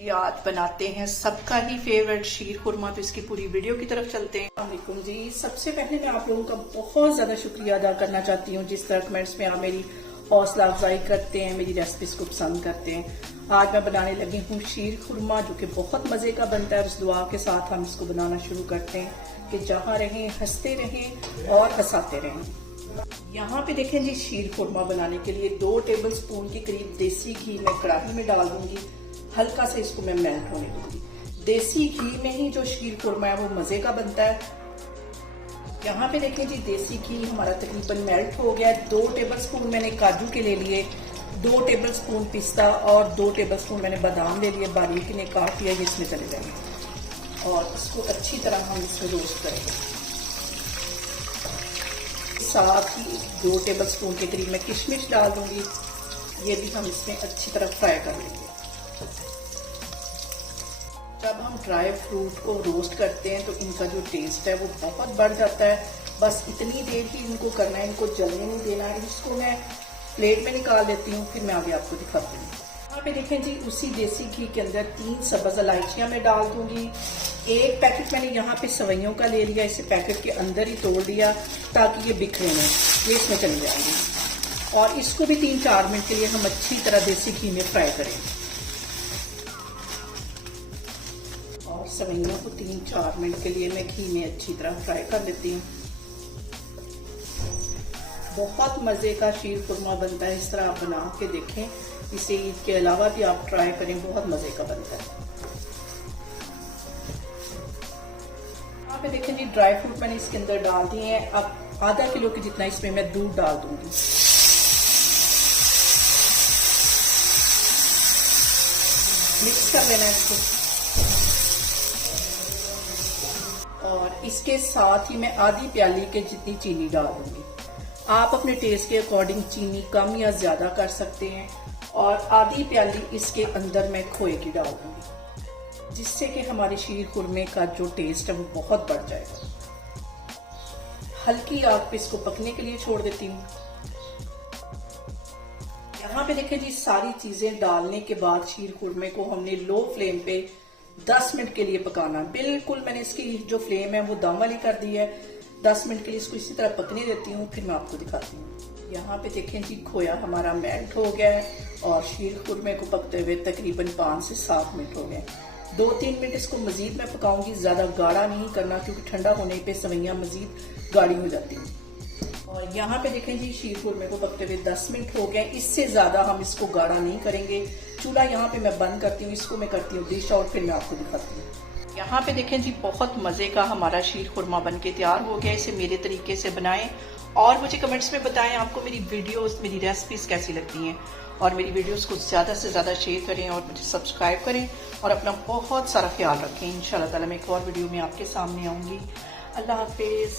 जी आज बनाते हैं सबका ही फेवरेट शीर खुरमा। तो इसकी पूरी वीडियो की तरफ चलते हैं। वालेकुम जी, सबसे पहले मैं आप लोगों का बहुत ज्यादा शुक्रिया अदा करना चाहती हूँ जिस तरह कमेंट्स में आप मेरी हौसला अफजाई करते हैं, मेरी रेसिपीज को पसंद करते हैं। आज मैं बनाने लगी हूँ शीर खुरमा जो कि बहुत मजे का बनता है। उस दुआ के साथ हम इसको बनाना शुरू करते हैं कि जहाँ रहें हंसते रहें और हंसाते रहें। यहाँ पे देखें जी, शीर खुरमा बनाने के लिए 2 टेबल स्पून के करीब देसी घी मैं कढ़ाई में डाल दूंगी। हल्का से इसको मैं मेल्ट होने दूंगी। देसी घी में ही जो शीर खुरमा है वो मजे का बनता है। यहाँ पे देखें जी, देसी घी हमारा तकरीबन मेल्ट हो गया है। 2 टेबल स्पून मैंने काजू के ले लिए, 2 टेबल स्पून पिस्ता और 2 टेबल स्पून मैंने बादाम ले लिए, बारीक इन्हें काट लिया। इसमें चले जाएंगे और इसको अच्छी तरह हम इसमें रोस्ट करेंगे। साथ ही 2 टेबल स्पून के करीब मैं किशमिश डाल दूंगी। ये भी हम इसमें अच्छी तरह फ्राई कर लेंगे। जब हम ड्राई फ्रूट को रोस्ट करते हैं तो इनका जो टेस्ट है वो बहुत बढ़ जाता है। बस इतनी देर ही इनको करना है, इनको जलने नहीं देना है। इसको मैं प्लेट में निकाल लेती हूँ, फिर मैं आगे आपको दिखाती हूँ। यहाँ पे देखें जी, उसी देसी घी के अंदर 3 सब्ज इलायचियाँ मैं डाल दूंगी। 1 पैकेट मैंने यहाँ पे सवैयों का ले लिया, इसे पैकेट के अंदर ही तोड़ दिया ताकि ये बिखरे नहीं, ये इसमें चली जाएंगी। और इसको भी 3-4 मिनट के लिए हम अच्छी तरह देसी घी में फ्राई करेंगे। और सवैयों को 3-4 मिनट के लिए मैं घी में अच्छी तरह फ्राई कर लेती हूँ। बहुत मजे का शीर खुरमा बनता है। इस तरह आप बना के देखें, इसे ईद के अलावा भी आप ट्राई करें, बहुत मजे का बनता है। यहाँ पे देखें जी, ड्राई फ्रूट मैंने इसके अंदर डाल दिए हैं। अब आधा किलो के जितना इसमें मैं दूध डाल दूंगी। मिक्स कर लेना है इसको। और इसके साथ ही मैं आधी प्याली के जितनी चीनी डाल दूंगी। आप अपने टेस्ट के अकॉर्डिंग चीनी कम या ज्यादा कर सकते हैं। और आधी प्याली इसके अंदर मैं खोए की डाल दूंगी, जिससे कि हमारे शीर खुरमे का जो टेस्ट है वो बहुत बढ़ जाएगा। हल्की आग पे इसको पकने के लिए छोड़ देती हूँ। यहाँ पे देखें जी, सारी चीजें डालने के बाद शीर खुरमे को हमने लो फ्लेम पे 10 मिनट के लिए पकाना। बिल्कुल मैंने इसकी जो फ्लेम है वो दम वाली कर दी है। 10 मिनट के लिए इसको इसी तरह पकने देती हूँ, फिर मैं आपको दिखाती हूँ। यहाँ पे देखें जी, खोया हमारा मेल्ट हो गया है और शीर खुरमे को पकते हुए तकरीबन 5 से 7 मिनट हो गए। 2-3 मिनट इसको मजीद मैं पकाऊंगी। ज्यादा गाढ़ा नहीं करना क्योंकि ठंडा होने पे सवैयां मजीद गाढ़ी हो जाती हैं। और यहाँ पे देखें जी, शीर खुरमे को पकते हुए 10 मिनट हो गए। इससे ज्यादा हम इसको गाढ़ा नहीं करेंगे। चूल्हा यहाँ पे मैं बंद करती हूँ, इसको मैं करती हूँ डिश आउट, फिर मैं आपको दिखाती हूँ। यहाँ पे देखें जी, बहुत मजे का हमारा शीर खुरमा बन के तैयार हो गया। इसे मेरे तरीके से बनाएं और मुझे कमेंट्स में बताएं आपको मेरी वीडियोस, मेरी रेसिपीज कैसी लगती हैं। और मेरी वीडियोस को ज्यादा से ज्यादा शेयर करें और मुझे सब्सक्राइब करें और अपना बहुत सारा ख्याल रखें। इंशाल्लाह ताला मैं एक और वीडियो में आपके सामने आऊंगी। अल्लाह हाफिज।